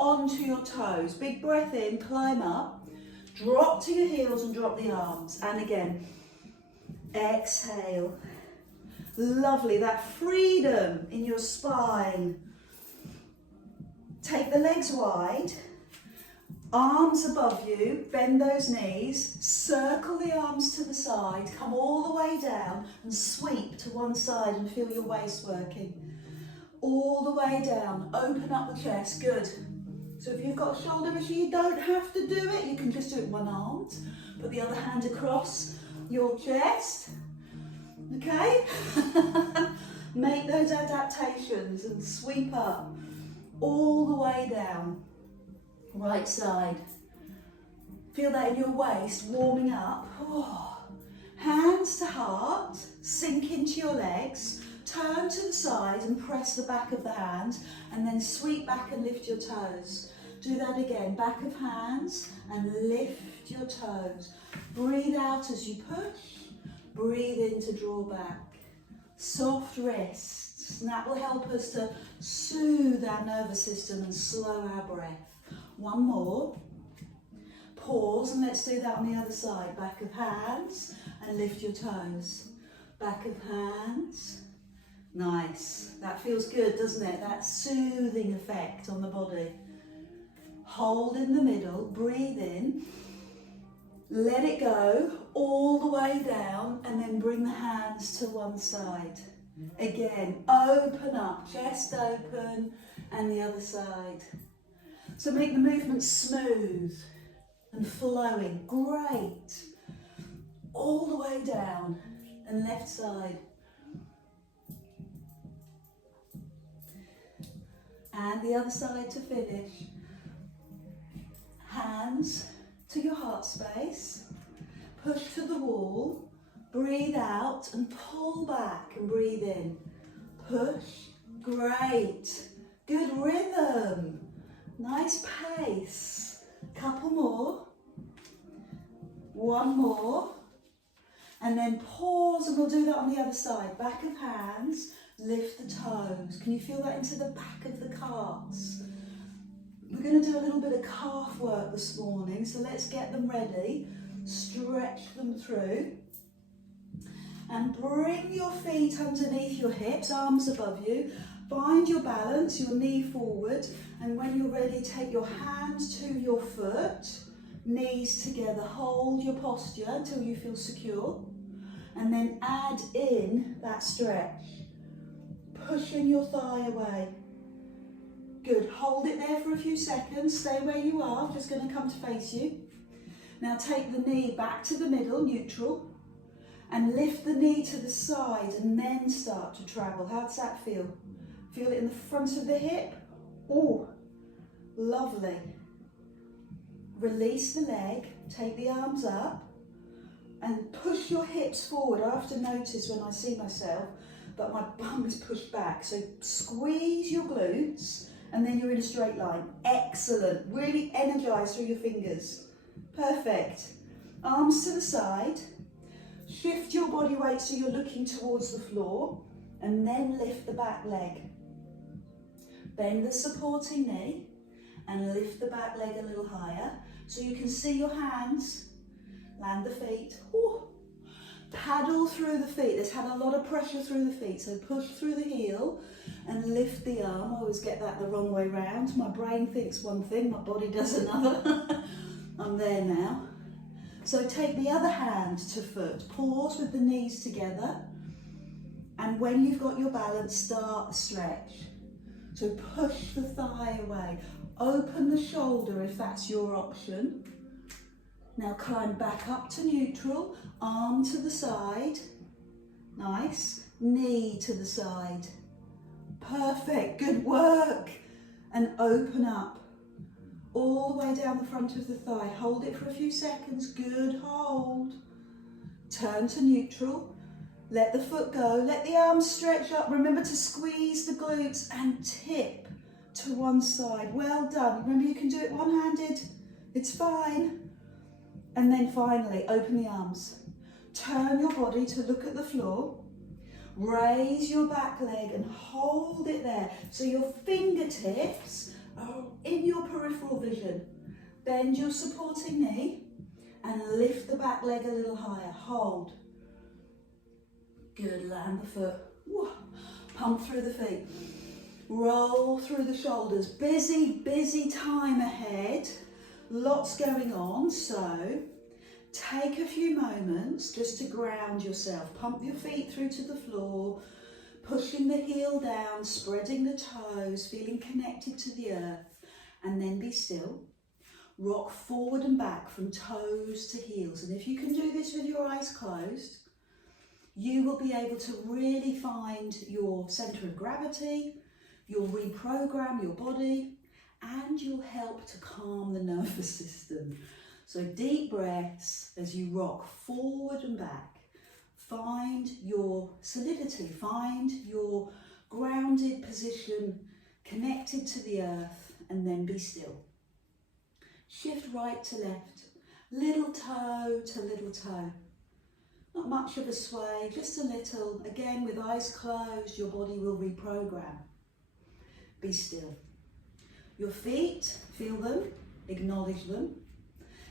onto your toes. Big breath in, climb up, drop to your heels and drop the arms. And again, exhale. Lovely, that freedom in your spine. Take the legs wide, arms above you, bend those knees, circle the arms to the side, come all the way down and sweep to one side and feel your waist working. All the way down, open up the chest, good. So if you've got a shoulder issue, you don't have to do it, you can just do it with one arm. Put the other hand across your chest, okay? Make those adaptations and sweep up, all the way down. Right side. Feel that in your waist, warming up. Oh. Hands to heart, sink into your legs, turn to the side and press the back of the hand, and then sweep back and lift your toes. Do that again, back of hands and lift your toes. Breathe out as you push, breathe in to draw back. Soft wrists, and that will help us to soothe our nervous system and slow our breath. One more. Pause, and let's do that on the other side. Back of hands and lift your toes. Back of hands. Nice. That feels good, doesn't it? That soothing effect on the body. Hold in the middle, breathe in. Let it go all the way down, and then bring the hands to one side. Again, open up, chest open, and the other side. So make the movement smooth and flowing. Great. All the way down, and left side. And the other side to finish. Hands to your heart space. Push to the wall. Breathe out and pull back and breathe in. Push. Great. Good rhythm. Nice pace. Couple more. One more. And then pause, and we'll do that on the other side. Back of hands, lift the toes. Can you feel that into the back of the calves? We're going to do a little bit of calf work this morning, so let's get them ready. Stretch them through. And bring your feet underneath your hips, arms above you. Find your balance, your knee forward. And when you're ready, take your hands to your foot. Knees together, hold your posture until you feel secure. And then add in that stretch. Pushing your thigh away. Good, hold it there for a few seconds. Stay where you are, I'm just going to come to face you. Now take the knee back to the middle, neutral. And lift the knee to the side and then start to travel. How does that feel? Feel it in the front of the hip? Oh, lovely. Release the leg, take the arms up and push your hips forward. I often notice when I see myself that my bum is pushed back. So squeeze your glutes and then you're in a straight line. Excellent. Really energize through your fingers. Perfect. Arms to the side. Shift your body weight so you're looking towards the floor, and then lift the back leg. Bend the supporting knee and lift the back leg a little higher so you can see your hands. Land the feet. Ooh. Paddle through the feet. It's had a lot of pressure through the feet, so push through the heel and lift the arm. I always get that the wrong way round. My brain thinks one thing, my body does another. I'm there now. So take the other hand to foot, pause with the knees together, and when you've got your balance, start the stretch. So push the thigh away, open the shoulder if that's your option. Now climb back up to neutral, arm to the side, nice, knee to the side. Perfect, good work, and open up. All the way down the front of the thigh. Hold it for a few seconds. Good hold. Turn to neutral. Let the foot go. Let the arms stretch up. Remember to squeeze the glutes and tip to one side. Well done. Remember you can do it one-handed. It's fine. And then finally, open the arms. Turn your body to look at the floor. Raise your back leg and hold it there. So your fingertips in your peripheral vision. Bend your supporting knee and lift the back leg a little higher. Hold. Good, land the foot. Pump through the feet. Roll through the shoulders. Busy, busy time ahead. Lots going on, so take a few moments just to ground yourself. Pump your feet through to the floor, pushing the heel down, spreading the toes, feeling connected to the earth, and then be still. Rock forward and back from toes to heels. And if you can do this with your eyes closed, you will be able to really find your centre of gravity, you'll reprogram your body, and you'll help to calm the nervous system. So deep breaths as you rock forward and back. Find your solidity, find your grounded position, connected to the earth, and then be still. Shift right to left, little toe to little toe. Not much of a sway, just a little. Again, with eyes closed, your body will reprogram. Be still. Your feet, feel them, acknowledge them.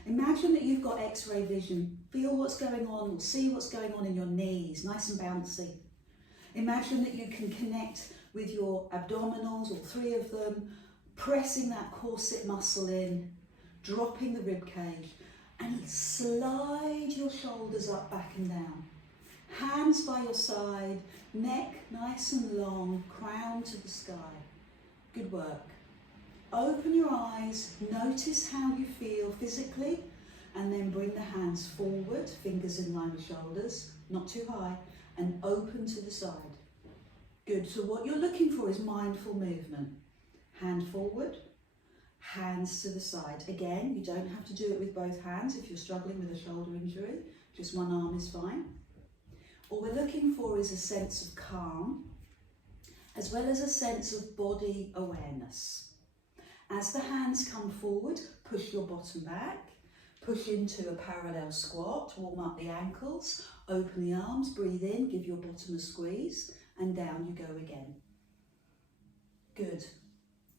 Imagine that you've got X-ray vision. Feel what's going on, or see what's going on in your knees, nice and bouncy. Imagine that you can connect with your abdominals, all three of them, pressing that corset muscle in, dropping the rib cage, and slide your shoulders up, back and down. Hands by your side, neck nice and long, crown to the sky. Good work. Open your eyes, notice how you feel physically, and then bring the hands forward, fingers in line with shoulders, not too high, and open to the side. Good, so what you're looking for is mindful movement. Hand forward, hands to the side. Again, you don't have to do it with both hands if you're struggling with a shoulder injury, just one arm is fine. What we're looking for is a sense of calm, as well as a sense of body awareness. As the hands come forward, push your bottom back, push into a parallel squat, warm up the ankles, open the arms, breathe in, give your bottom a squeeze, and down you go again. Good.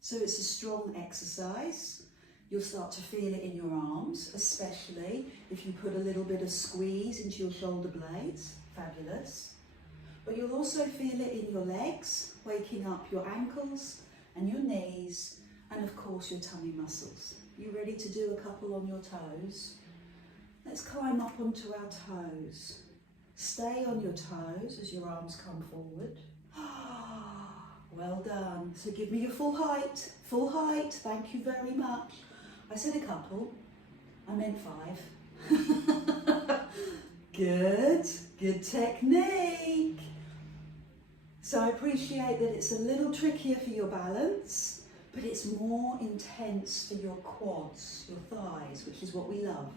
So it's a strong exercise. You'll start to feel it in your arms, especially if you put a little bit of squeeze into your shoulder blades. Fabulous. But you'll also feel it in your legs, waking up your ankles and your knees, and of course your tummy muscles. You ready to do a couple on your toes? Let's climb up onto our toes. Stay on your toes as your arms come forward. Well done. So give me your full height. Full height. Thank you very much. I said a couple. I meant 5. Good. Good technique. So I appreciate that it's a little trickier for your balance, but it's more intense for your quads, your thighs, which is what we love.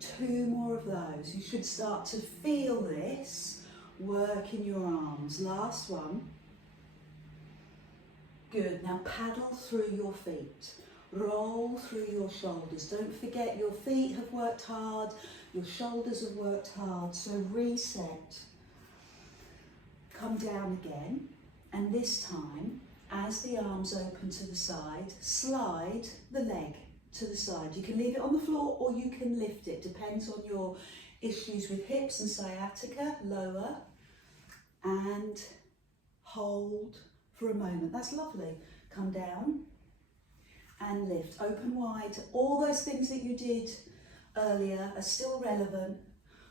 2 more of those. You should start to feel this work in your arms. Last one. Good. Now paddle through your feet. Roll through your shoulders. Don't forget your feet have worked hard, your shoulders have worked hard. So reset. Come down again, and this time, as the arms open to the side, slide the leg to the side. You can leave it on the floor or you can lift it, depends on your issues with hips and sciatica. Lower and hold for a moment. That's lovely. Come down and lift. Open wide. All those things that you did earlier are still relevant.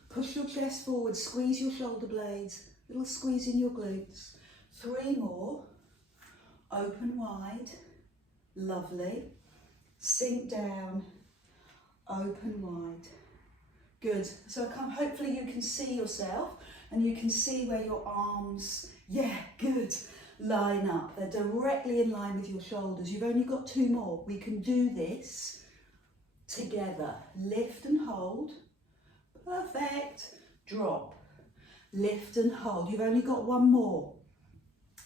Push your chest forward, squeeze your shoulder blades, little squeeze in your glutes. 3 more. Open wide. Lovely. Sink down. Open wide. Good. So hopefully you can see yourself and you can see where your arms, good, line up. They're directly in line with your shoulders. You've only got 2 more. We can do this together. Lift and hold. Perfect. Drop. Lift and hold. You've only got 1 more.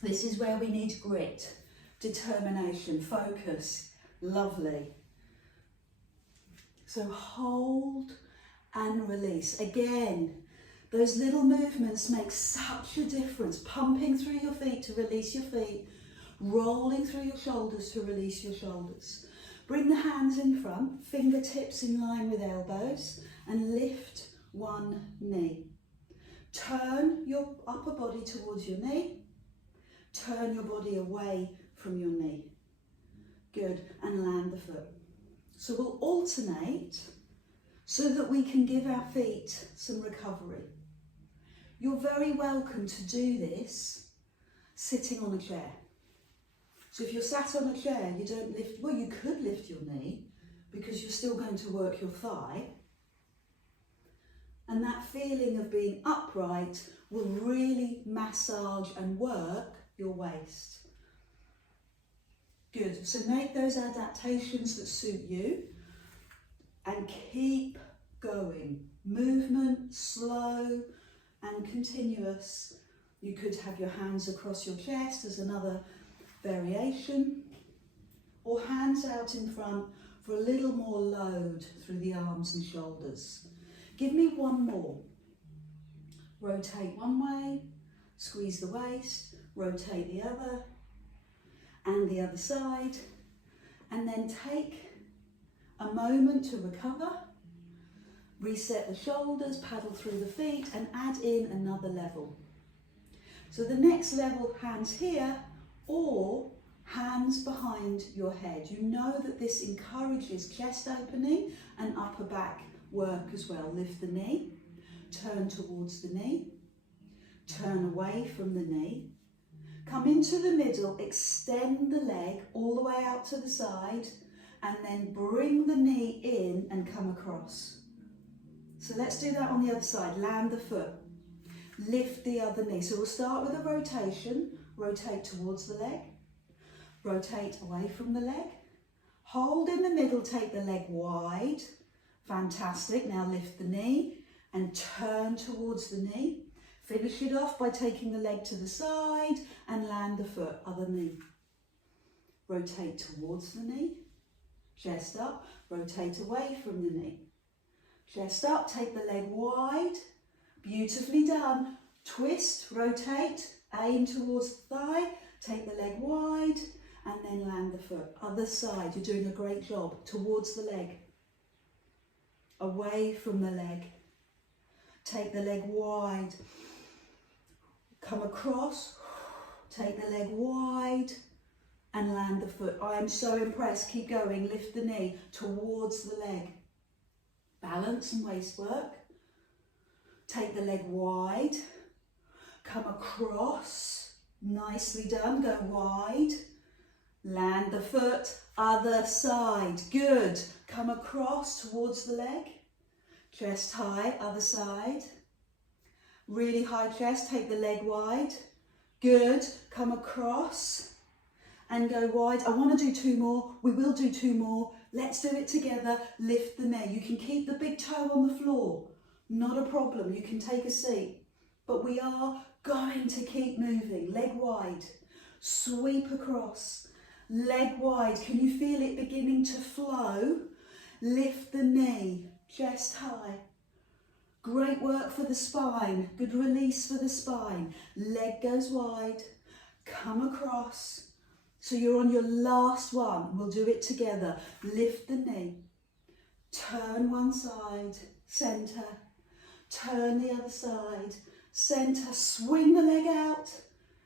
This is where we need grit, determination, focus. Lovely. So hold and release. Again, those little movements make such a difference. Pumping through your feet to release your feet. rolling through your shoulders to release your shoulders. Bring the hands in front, fingertips in line with elbows, and lift one knee. Turn your upper body towards your knee. Turn your body away from your knee. Good, and land the foot. So we'll alternate so that we can give our feet some recovery. You're very welcome to do this sitting on a chair. So if you're sat on a chair, you don't lift, well, you could lift your knee because you're still going to work your thigh. And that feeling of being upright will really massage and work your waist. Good, so make those adaptations that suit you and keep going. Movement, slow and continuous. You could have your hands across your chest as another variation, or hands out in front for a little more load through the arms and shoulders. Give me one more. Rotate one way, squeeze the waist, rotate the other, and the other side, and then take a moment to recover, reset the shoulders, paddle through the feet, and add in another level. So the next level, hands here, or hands behind your head. You know that this encourages chest opening and upper back work as well. Lift the knee, turn towards the knee, turn away from the knee, come into the middle, extend the leg all the way out to the side, and then bring the knee in and come across. So let's do that on the other side. Land the foot, lift the other knee. So we'll start with a rotation, rotate towards the leg, rotate away from the leg, hold in the middle, take the leg wide, fantastic. Now lift the knee and turn towards the knee. Finish it off by taking the leg to the side and land the foot, other knee. Rotate towards the knee, chest up, rotate away from the knee. Chest up, take the leg wide, beautifully done. Twist, rotate, aim towards the thigh, take the leg wide and then land the foot. Other side, you're doing a great job. Towards the leg, away from the leg. Take the leg wide. Come across, take the leg wide and land the foot. I am so impressed. Keep going. Lift the knee towards the leg. Balance and waist work. Take the leg wide. Come across. Nicely done. Go wide. Land the foot. Other side. Good. Come across towards the leg. Chest high. Other side. Really high chest, take the leg wide. Good, come across and go wide. I want to do two more. We will do two more. Let's do it together. Lift the knee. You can keep the big toe on the floor. Not a problem. You can take a seat. But we are going to keep moving. Leg wide. Sweep across. Leg wide. Can you feel it beginning to flow? Lift the knee. Chest high. Great work for the spine, good release for the spine. Leg goes wide, come across. So you're on your last one, we'll do it together. Lift the knee, turn one side, centre, turn the other side, centre, swing the leg out.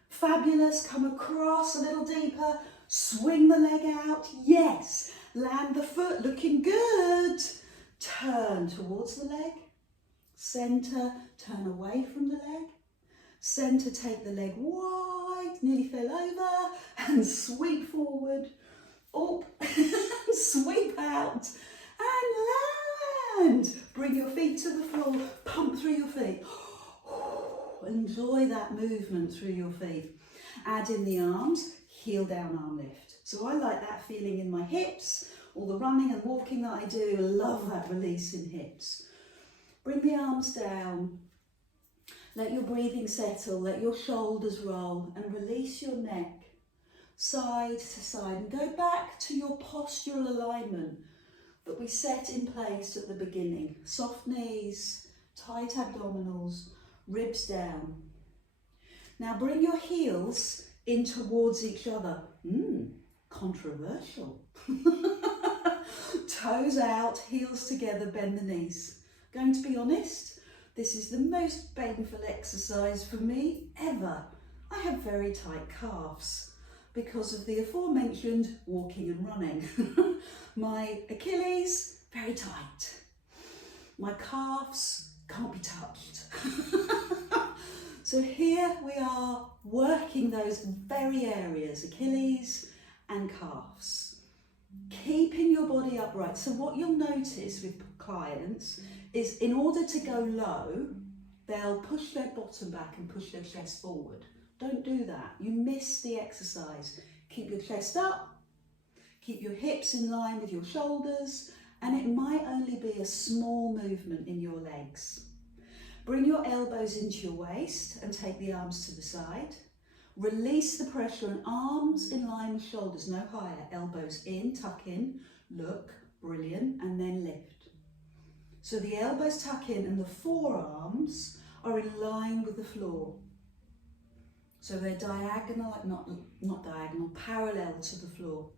Fabulous, come across a little deeper, swing the leg out, yes. Land the foot, looking good. Turn towards the leg. Centre, turn away from the leg. Centre, take the leg wide, nearly fell over, and sweep forward. Up, sweep out, and land. Bring your feet to the floor, pump through your feet. Enjoy that movement through your feet. Add in the arms, heel down, arm lift. So I like that feeling in my hips, all the running and walking that I do, I love that release in hips. Bring the arms down, let your breathing settle, let your shoulders roll and release your neck side to side and go back to your postural alignment that we set in place at the beginning. Soft knees, tight abdominals, ribs down. Now bring your heels in towards each other. Controversial. Toes out, heels together, bend the knees. Going to be honest, this is the most painful exercise for me ever. I have very tight calves because of the aforementioned walking and running. My Achilles, very tight. My calves can't be touched. So here we are working those very areas, Achilles and calves. Keeping your body upright. So what you'll notice with clients is in order to go low, they'll push their bottom back and push their chest forward. Don't do that. You miss the exercise. Keep your chest up, keep your hips in line with your shoulders, and it might only be a small movement in your legs. Bring your elbows into your waist and take the arms to the side. Release the pressure and arms in line with shoulders, no higher. Elbows in, tuck in, look, brilliant, and then lift. So the elbows tuck in and the forearms are in line with the floor. So they're diagonal, not diagonal, parallel to the floor.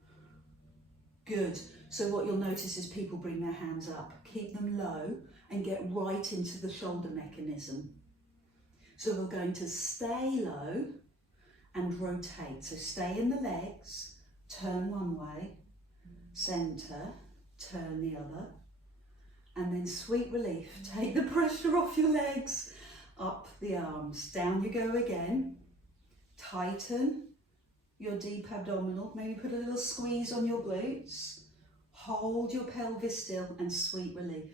Good. So what you'll notice is people bring their hands up, keep them low and get right into the shoulder mechanism. So we're going to stay low and rotate. So stay in the legs, turn one way, center, turn the other, and then sweet relief. Take the pressure off your legs, up the arms, down you go again. Tighten your deep abdominal, maybe put a little squeeze on your glutes. Hold your pelvis still and sweet relief.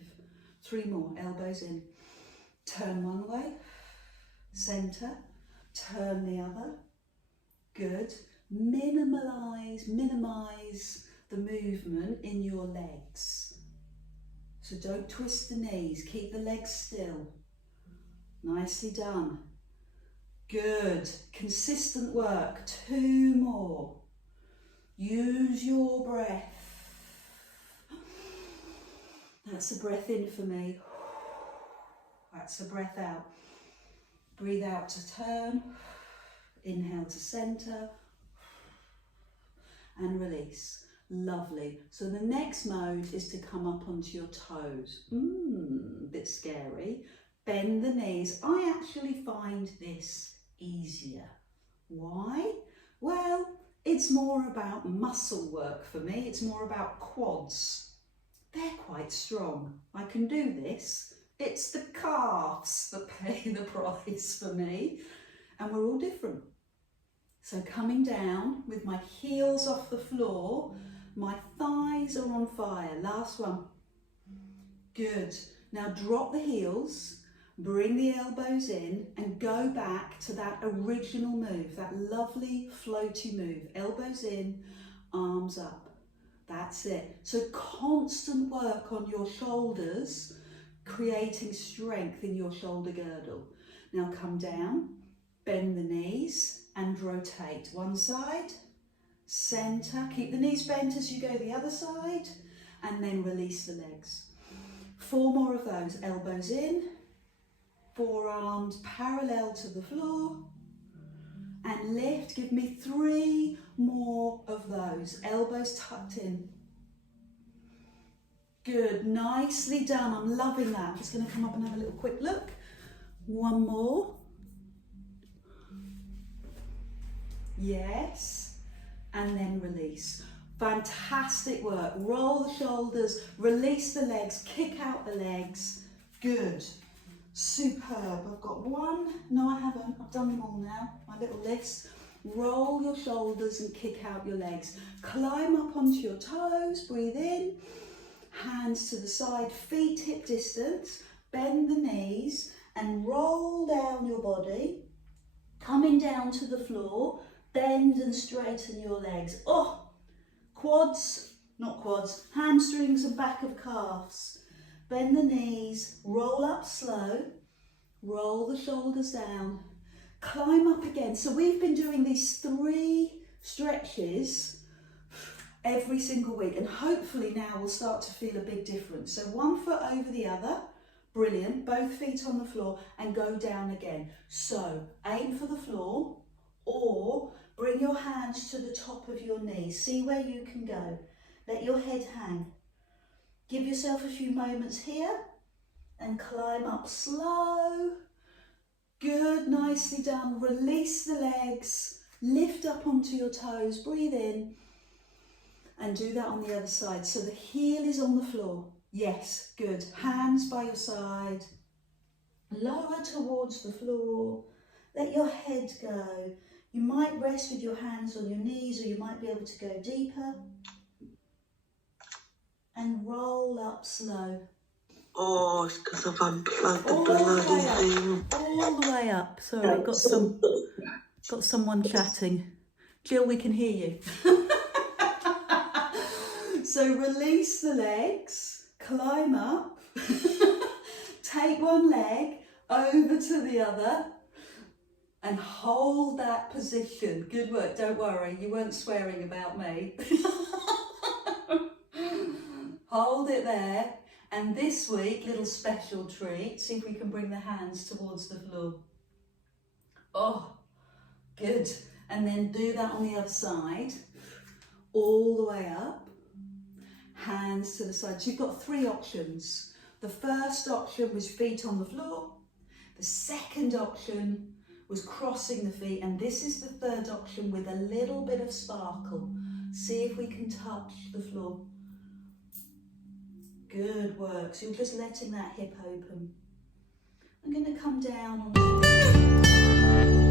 3 more, elbows in. Turn one way, center, turn the other. Good. Minimize the movement in your legs. So don't twist the knees, keep the legs still. Nicely done. Good. Consistent work. 2 more. Use your breath. That's a breath in for me. That's a breath out. Breathe out to turn. Inhale to center. And release. Lovely. So the next mode is to come up onto your toes. A bit scary. Bend the knees. I actually find this easier. Why? Well, it's more about muscle work for me. It's more about quads. They're quite strong. I can do this. It's the calves that pay the price for me. And we're all different. So coming down with my heels off the floor, my thighs are on fire. Last one. Good. Now drop the heels, bring the elbows in and go back to that original move, that lovely floaty move. Elbows in, arms up. That's it. So constant work on your shoulders, creating strength in your shoulder girdle. Now come down, bend the knees and rotate. One side, center, keep the knees bent as you go the other side, and then release the legs. 4 more of those. Elbows in, forearms parallel to the floor, and lift. Give me 3 more of those. Elbows tucked in. Good, nicely done. I'm loving that. I'm just going to come up and have a little quick look. 1 more. Yes, and then release. Fantastic work. Roll the shoulders, release the legs, kick out the legs. Good. Superb. I've got 1. No, I haven't. I've done them all now. My little list. Roll your shoulders and kick out your legs. Climb up onto your toes. Breathe in. Hands to the side, feet hip distance. Bend the knees and roll down your body. Coming down to the floor. Bend and straighten your legs. Oh, quads, not quads, hamstrings and back of calves. Bend the knees, roll up slow, roll the shoulders down, climb up again. So we've been doing these 3 stretches every single week, and hopefully now we'll start to feel a big difference. So 1 foot over the other, brilliant, both feet on the floor, and go down again. So aim for the floor, or Bring your hands to the top of your knees. See where you can go. Let your head hang. Give yourself a few moments here and climb up slow. Good, nicely done. Release the legs. Lift up onto your toes. Breathe in. And do that on the other side. So the heel is on the floor. Yes, good. Hands by your side. Lower towards the floor. Let your head go. You might rest with your hands on your knees, or you might be able to go deeper. And roll up slow. Oh, it's because I've unplugged the bloody thing. All the way up. Sorry, got someone chatting. Jill, we can hear you. So release the legs, climb up, take one leg over to the other and hold that position. Good work, don't worry, you weren't swearing about me. Hold it there. And this week, little special treat, see if we can bring the hands towards the floor. Oh, good. And then do that on the other side, all the way up, hands to the side. So you've got three options. The first option was feet on the floor. The second option was crossing the feet. And this is the third option with a little bit of sparkle. See if we can touch the floor. Good work. So you're just letting that hip open. I'm going to come down on the